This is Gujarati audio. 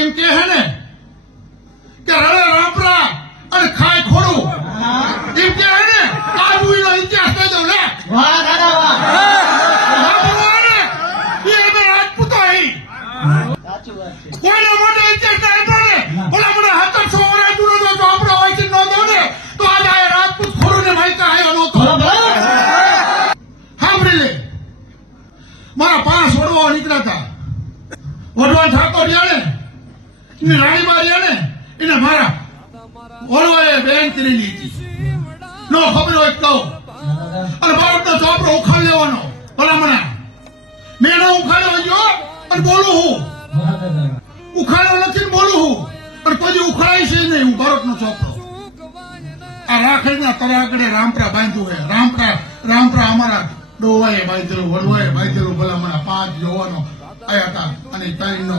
એમ કે હે ને કે રડે રાપરા અને ખાય ખોડું એમ કે હે ને આ મૂવીનો ઇતિહાસ કહી દઉં ને વાહ દાદા વાહ રાજપૂતો અહીં સાચું વાત છે કોઈને મોટો ઇતિહાસ ના પડે ભલા મને 700 વર્ષ જૂનો જો ચોપડો હોય છે ન દો ને તો આજ આ રાજપૂત ખોડું ને માહિતી આવ્યો નહોતો સાંભળી લે મારા 5 વડવાઓ નીકળ્યા હતા વડવા ઠાકોર જાણે એની રાણીબા જાણે એને મારા વડવાએ બેન કરેલી હતી નો ખબર હોય તો અને બાળકનો ચોપડો ઉખાડી લેવાનો ભલામણા મેં એનો ઉખાડ્યો ગયો અને બોલું હું ઉખાડ્યો નથી ને બોલું હું પણ કોઈ ઉખાડાય છે નહીં હું ભારતનો ચોપડો આ રાખડીના તળાગડે રામપરા બાંધ્યું હે રામપરા અમારા ડોવાએ બાંધેલું વડવાએ બાંધેલું ભલામણા 5 યુવાનો આયા હતા અને 3 નો